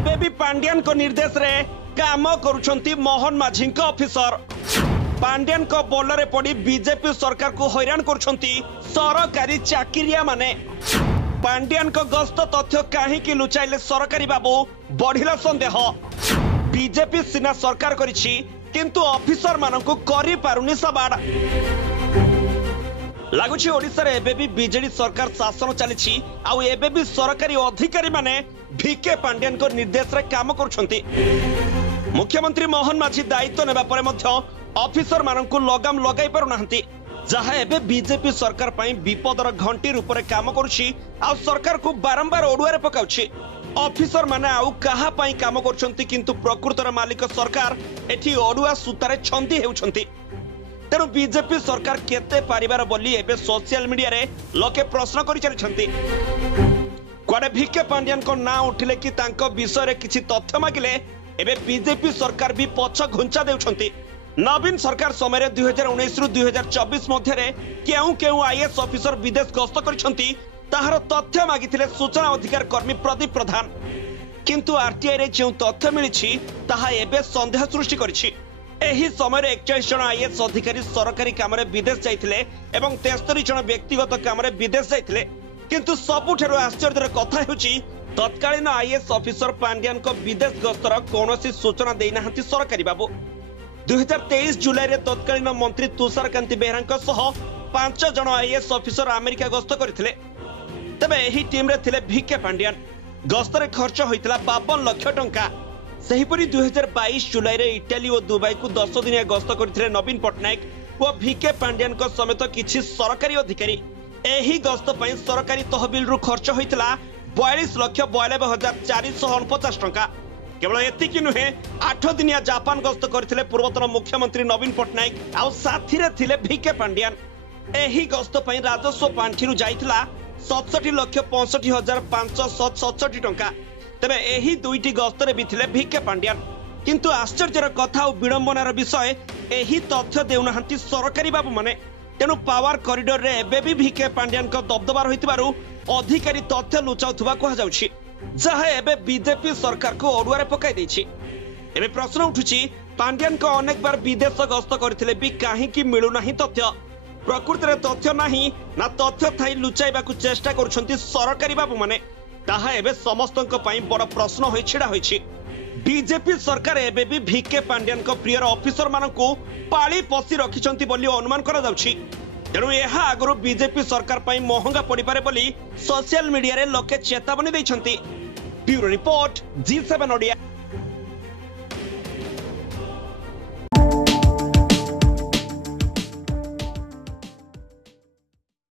एबे भी पांड्यान को निर्देश रे काम करुछंती मोहन माझी ऑफिसर। पांड्यान को बोलरे पड़ी बीजेपी सरकार को हैरान करुछंती सरकारी चाकिरिया माने। पांड्यान को गस्त तथ्य कहीं लुचाइले सरकारी बाबू बढ़िला संदेह। बीजेपी सिना सरकार करिछि किंतु ऑफिसर मानकु करि पारुनी सबाड़। लगुच ओडिशा रे एबे भी बीजेडी सरकार शासन चली आउ एबे भी सरकारी अधिकारी माने भिके पांड्यान को निर्देश रे काम करुछंती। मुख्यमंत्री मोहन माझी दायित्व नेबा परे मध्य ऑफिसर मानकु लगाम लगाई पारु नाहंती, जहा एबे बीजेपी सरकार पई विपदर घंटी रूप रे काम करुछि आउ सरकार को बारंबार ओडुआरे पकाउछि। ऑफिसर माने आउ कहा पई काम करुछंती किंतु प्रकृतर मालिक सरकार एठी ओडुआ सुतारे छंदी हेउछंती। तेणु बीजेपी सरकार केते पारिबार बोली एबे सोशल मीडिया रे लोके प्रश्न करि चलिछंती। कुआडे भिके पांड्यान को ना उठिले कि तांको विषय रे किछि तथ्य मागिले एबे बीजेपी सरकार भी पछ घुंचा देउछंती। नवीन सरकार समय 2019 रु 2024 मध्य रे केउ आईएएस ऑफिसर विदेश गस्त करिछंती ताहार तथ्य मागिथिले सूचना अधिकार कर्मी प्रदीप प्रधान, किंतु आरटीआई रे जे तथ्य मिलिछि ताहा एबे संदेह सृष्टि करिछि। एही समय 41 जन आईएएस अधिकारी सरकारी काम रे विदेश जाइथिले एवं 73 जन व्यक्तिगत काम रे विदेश जाइथिले, किंतु सबुठारु आश्चर्यर कथा हेउछि तत्कालीन आईएएस ऑफिसर पांड्यान को विदेश गस्तर कोनोसी सूचना देई नाहंती सरकारी बाबू। 2023 जुलाई रे तत्कालीन मंत्री तुषार कांति बेहरा सह 5 जन आईएएस ऑफिसर अमेरिका गस्त करथिले। तबे एही टीम रे थिले भिके पांड्यान। गस्तर खर्च होइतला 52 लाख टंका। सेहीपरि 2022 जुलाई रे इटाली और दुबई को 10 दिनिया गस्त करथिले नवीन पटनायक और भिके पांड्यान को समेत किछि सरकारी अधिकारी। एही गस्त पई सरकारी तहबिल रु खर्च होइतला 42,92,449 टंका। केवल एतिकी नुहे 8 दिनिया जापान गस्त करथिले पूर्वतन मुख्यमंत्री नवीन पटनायक आउ साथी रे थिले भिके पांड्यान। एही गस्त पई राजस्व पांठी रु जाइतला 67,65,567 टंका। तबे एही दुईटी गस्तरे भी थिले भिके पांड्यान, किंतु आश्चर्यर कथा और विडंबनार विषय एही तथ्य देउनाहंती सरकारी बाबू माने। तेणु पावर कॉरिडोर रे एबे भी भिके पांड्यान को दबदबा रहितबारु अधिकारी तथ्य लुचाउथबा कहा जाउछि, जहा एबे बीजेपी सरकार को ओडुआरे पकाई दैछि। एबे प्रश्न उठुछि पांड्यान को अनेक बार विदेश गस्त करथिले भी काहे कि मिलु नाही तथ्य। प्रकृति रे तथ्य नाही ना तथ्य थाई लुचाइबा को चेष्टा करूछंती सरकारी बाबू माने, ताहा एबे समस्तक पई बड़ प्रश्न होई छिडा होइछि। बीजेपी सरकार एबे भी भिके पांड्यान को प्रियर ऑफिसर मानकु पाली पसी रखिछंती बोली अनुमान करा जाउछि। तेणु एहा आगरु बीजेपी सरकार पई महंगा पड़ी पारे बोली सोशल मीडिया रे लोके चेतावनी दैछंती। Bureau report G7 Odia.